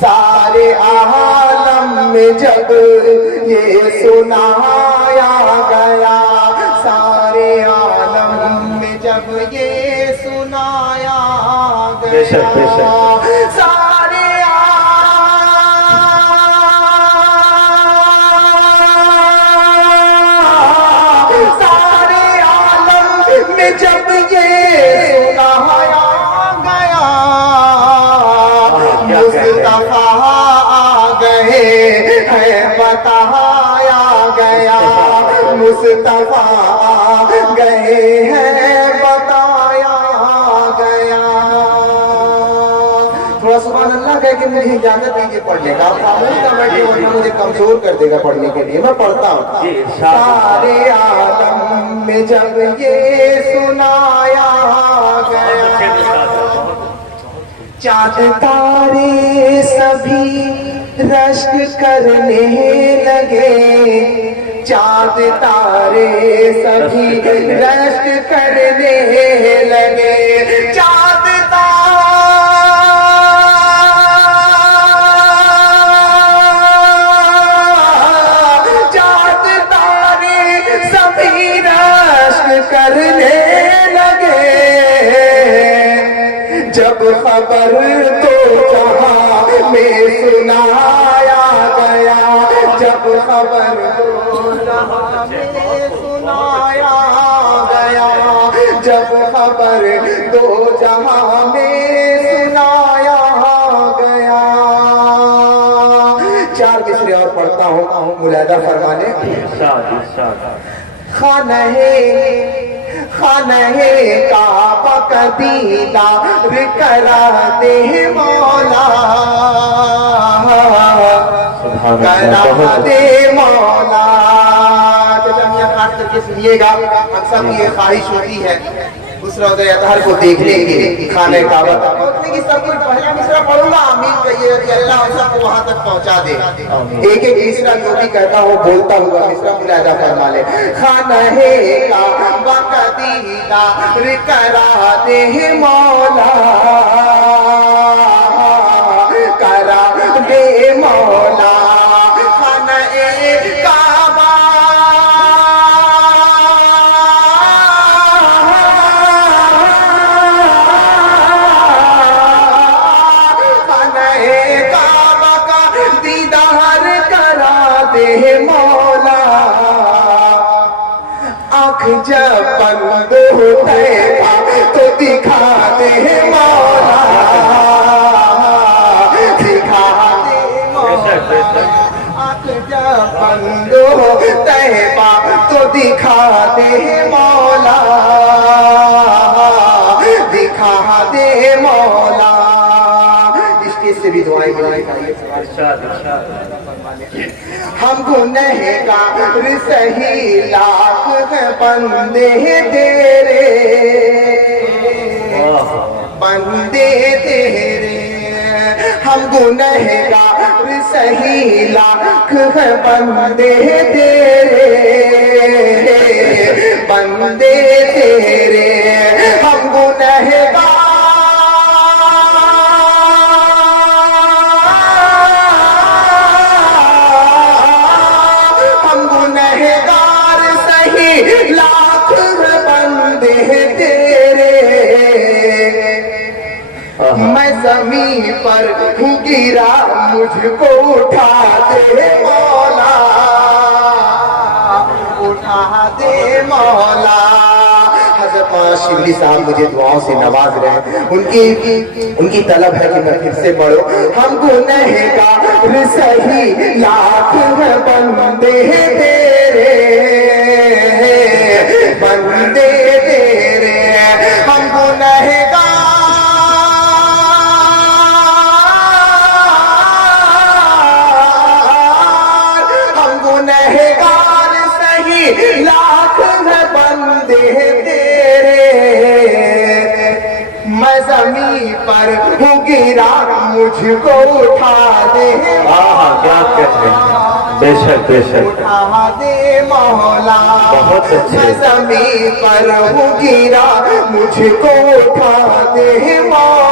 सारे आलम में जब ये सुनाया गया, सारे आलम में जब ये सुनाया गया, सारे आलम में जब ये सुनाया मुस्तफा आ गए हैं बताया गया, मुस्तफा आ गए हैं बताया गया। थोड़ा सुभान अल्लाह कह के मुझे इजाजत दीजिए पढ़ने का, खामोश ना बैठे वरना मुझे कमजोर कर देगा पढ़ने के लिए। मैं पढ़ता हूँ। सारे आलम में जब ये सुनाया गया, चाँद तारे सभी रश्क करने लगे, चाँद तारे सभी रश्क करने लगे, चाँद तारे सभी रश्क करने लगे, जब खबर तो जहां में सुनाया गया, जब खबर तो जहां में सुनाया गया, जब खबर तो जहां में सुनाया गया। चार मिसरे और पढ़ता हूँ, मुलादा फरमाने। खाने काबा का दीदार कराते हैं मौला, कराते मौला। काट करके सुनिएगा, अक्सर ये ख्वाहिश होती है उस रोज़े अतहर को देखने की, खाने काबा पहुंचने की। सब कुछ पहला मिसरा पढ़ूंगा, आमीन कहिए कि अल्लाह सबको वहां तक पहुंचा दे। एक एक मिसरा जो भी कहता हो बोलता हुआ मिसरा मुलादा फरमा ले। खाने काबा का दीदार कराते हैं मौला, करा दे मौला। जब बंद होते तो दिखा दे मौला, दिखा दे मौला। आँख जब बंद होते तो दिखा दे मौला, दिखा दे मौला। इससे भी दुआएं हम गुनहगार सही लाख बंदे तेरे, बंदे तेरे। हम गुनहगार सही लाख बंदे तेरे, बंदे तेरे। हम गुनहगार लाख बंदे तेरे, मैं ज़मीन पर हूँ गिरा मुझको उठा दे मौला, उठा दे मौला। हज़रत शिबली साहब मुझे दुआओं से नवाज रहे, उनकी तलब है कि मैं फिर से पढ़ूं। हम गुनहगार सही लाख बंदे तेरे, बंदे तेरे। हम गुनहगार, हम गुनहगार सही लाख बंदे तेरे, मैं ज़मीन पर हूँ गिरा मुझको उठा दे। क्या कहते हैं, बेशक बेशक, उठा दे मौला। बहुत अच्छे। मैं ज़मीन पर हूँ गिरा मुझको उठा दे मौला।